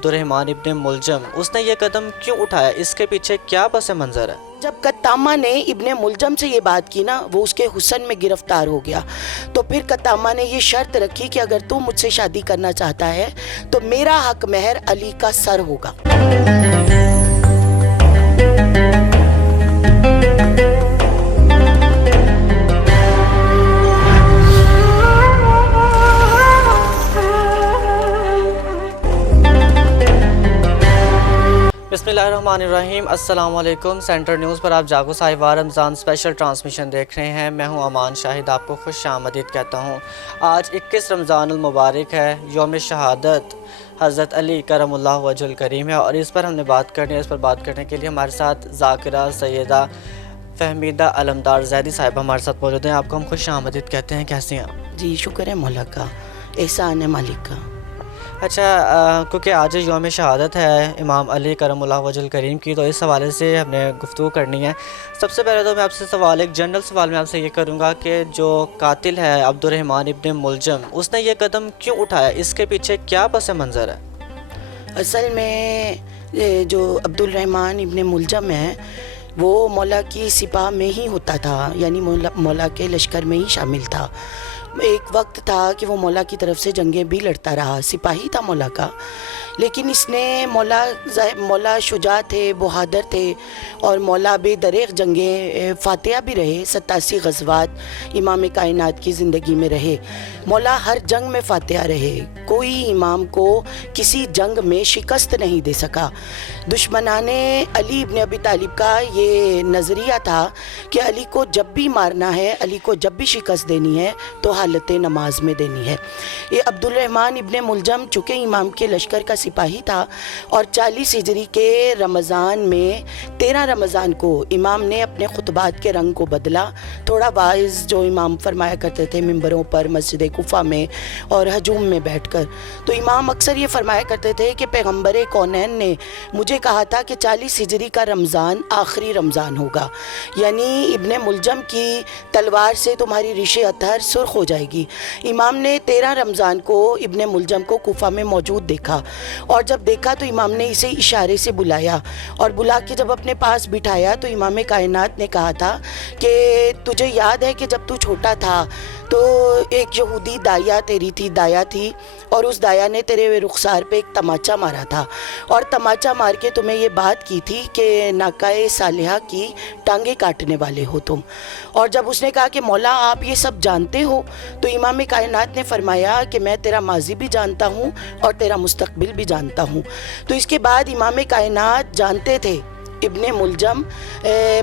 عبد الرحمن ابن ملجم، اس نے یہ قدم کیوں اٹھایا؟ اس کے پیچھے کیا پس منظر ہے؟ جب قطامہ نے ابن ملجم سے یہ بات کی نا، وہ اس کے حسن میں گرفتار ہو گیا، تو پھر قطامہ نے یہ شرط رکھی کہ اگر تو مجھ سے شادی کرنا چاہتا ہے تو میرا حق مہر علی کا سر ہوگا۔ بسم اللہ الرحمن الرحیم۔ السلام علیکم۔ سینٹر نیوز پر آپ جاگو صاحبہ رمضان اسپیشل ٹرانسمیشن دیکھ رہے ہیں۔ میں ہوں امان شاہد، آپ کو خوش آمدید کہتا ہوں۔ آج 21 رمضان المبارک ہے، یوم شہادت حضرت علی کرم اللہ وجہ الکریم ہے، اور اس پر ہم نے بات کرنی ہے۔ اس پر بات کرنے کے لیے ہمارے ساتھ ذاکرہ سیدہ فہمیدہ علمدار زیدی صاحبہ ہمارے ساتھ موجود ہیں۔ آپ کو ہم خوش آمدید کہتے ہیں۔ کیسی ہیں آپ؟ جی شکر ہے مولا کا، احسان ہے مالک کا۔ اچھا، کیونکہ آج یوم شہادت ہے امام علی کرم اللہ وجہ الکریم کی، تو اس حوالے سے ہم نے گفتگو کرنی ہے۔ سب سے پہلے تو میں آپ سے سوال، ایک جنرل سوال میں آپ سے یہ کروں گا کہ جو قاتل ہے عبد الرحمن ابن ملجم، اس نے یہ قدم کیوں اٹھایا؟ اس کے پیچھے کیا پس منظر ہے؟ اصل میں جو عبد الرحمن ابن ملجم ہے وہ مولا کی سپاہ میں ہی ہوتا تھا، یعنی مولا کے لشکر میں ہی شامل تھا۔ ایک وقت تھا کہ وہ مولا کی طرف سے جنگیں بھی لڑتا رہا، سپاہی تھا مولا کا، لیکن اس نے مولا شجاع تھے، بہادر تھے، اور مولا بے دریغ جنگیں فاتحہ بھی رہے۔ 87 غزوات امام کائنات کی زندگی میں رہے، مولا ہر جنگ میں فاتحہ رہے، کوئی امام کو کسی جنگ میں شکست نہیں دے سکا۔ دشمنان علی ابن ابی طالب کا یہ نظریہ تھا کہ علی کو جب بھی مارنا ہے، علی کو جب بھی شکست دینی ہے تو حالت نماز میں دینی ہے۔ یہ عبد الرحمن ابن ملجم چونکہ امام کے لشکر کا سپاہی تھا، اور 40 ہجری کے رمضان میں 13 رمضان کو امام نے اپنے خطبات کے رنگ کو بدلا۔ تھوڑا واعظ جو امام فرمایا کرتے تھے ممبروں پر مسجد کوفہ میں اور ہجوم میں بیٹھ کر، تو امام اکثر یہ فرمایا کرتے تھے کہ پیغمبر کونین نے مجھے کہا تھا کہ 40 ہجری کا رمضان آخری رمضان ہوگا، یعنی ابن ملجم کی تلوار سے تمہاری ریش اطہر سرخ ہو جائے گی۔ امام نے 13 رمضان کو ابن ملجم کو کوفہ میں موجود دیکھا، اور جب دیکھا تو امام نے اسے اشارے سے بلایا، اور بلا کے جب اپنے پاس بٹھایا تو امام کائنات نے کہا تھا کہ تجھے یاد ہے کہ جب تو چھوٹا تھا تو ایک یہودی دایا تھی، اور اس دایا نے تیرے رخسار پہ ایک تماچا مارا تھا، اور تماچا مار کے تمہیں یہ بات کی تھی کہ ناکائے صالحہ کی ٹانگیں کاٹنے والے ہو تم۔ اور جب اس نے کہا کہ مولا آپ یہ سب جانتے ہو، تو امام کائنات نے فرمایا کہ میں تیرا ماضی بھی جانتا ہوں اور تیرا مستقبل بھی جانتا ہوں۔ تو اس کے بعد امام کائنات جانتے تھے ابن ملجم،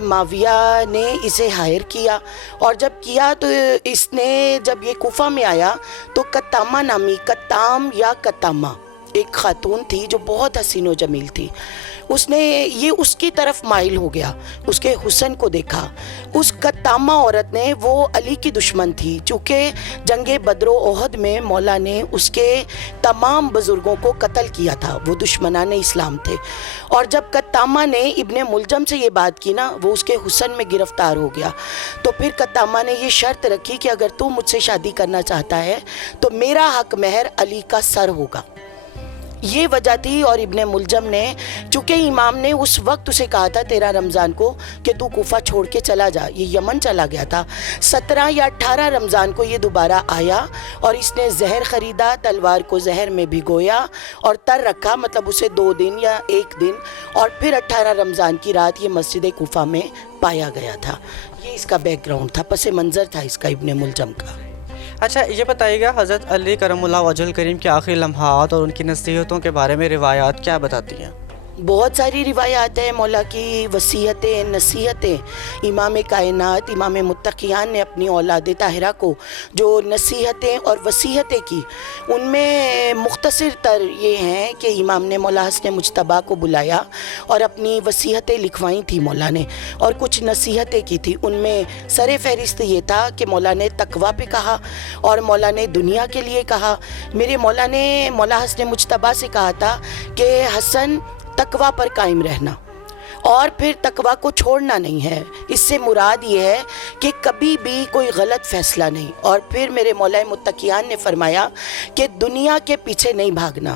معاویہ نے اسے ہائر کیا، اور جب کیا تو اس نے جب یہ کوفہ میں آیا تو قطامہ نامی، قطام یا قطامہ ایک خاتون تھی جو بہت حسین و جمیل تھی، اس نے یہ اس کی طرف مائل ہو گیا، اس کے حسن کو دیکھا۔ اس قطامہ عورت نے، وہ علی کی دشمن تھی، چونکہ جنگ بدر و احد میں مولا نے اس کے تمام بزرگوں کو قتل کیا تھا، وہ دشمنان اسلام تھے، اور جب قطامہ نے ابن ملجم سے یہ بات کی نا، وہ اس کے حسن میں گرفتار ہو گیا، تو پھر قطامہ نے یہ شرط رکھی کہ اگر تو مجھ سے شادی کرنا چاہتا ہے تو میرا حق مہر علی کا سر ہوگا۔ یہ وجہ تھی، اور ابن ملجم نے، چونکہ امام نے اس وقت اسے کہا تھا 13 رمضان کو کہ تو کوفہ چھوڑ کے چلا جا، یہ یمن چلا گیا تھا، 17 یا 18 رمضان کو یہ دوبارہ آیا، اور اس نے زہر خریدا، تلوار کو زہر میں بھگویا اور تر رکھا، مطلب اسے 2 دن یا 1 دن، اور پھر 18 رمضان کی رات یہ مسجد کوفہ میں پایا گیا تھا۔ یہ اس کا بیک گراؤنڈ تھا، پس منظر تھا اس کا ابن ملجم کا۔ اچھا یہ بتائیے گا، حضرت علی کرم اللہ وجہ الکریم کے آخری لمحات اور ان کی نصیحتوں کے بارے میں روایات کیا بتاتی ہیں؟ بہت ساری روایات ہیں، مولا کی وصیتیں، نصیحتیں۔ امام کائنات، امام متقیان نے اپنی اولاد طاہرہ کو جو نصیحتیں اور وصیتیں کی، ان میں مختصر تر یہ ہیں کہ امام نے مولا حسن مجتبیٰ کو بلایا اور اپنی وصیتیں لکھوائیں تھیں مولا نے، اور کچھ نصیحتیں کی تھی۔ ان میں سر فہرست یہ تھا کہ مولا نے تقویٰ پہ کہا، اور مولا نے دنیا کے لیے کہا۔ میرے مولا نے مولا حسن مجتبیٰ سے کہا تھا کہ حسن تقویٰ پر قائم رہنا، اور پھر تقویٰ کو چھوڑنا نہیں ہے۔ اس سے مراد یہ ہے کہ کبھی بھی کوئی غلط فیصلہ نہیں۔ اور پھر میرے مولا متقیان نے فرمایا کہ دنیا کے پیچھے نہیں بھاگنا،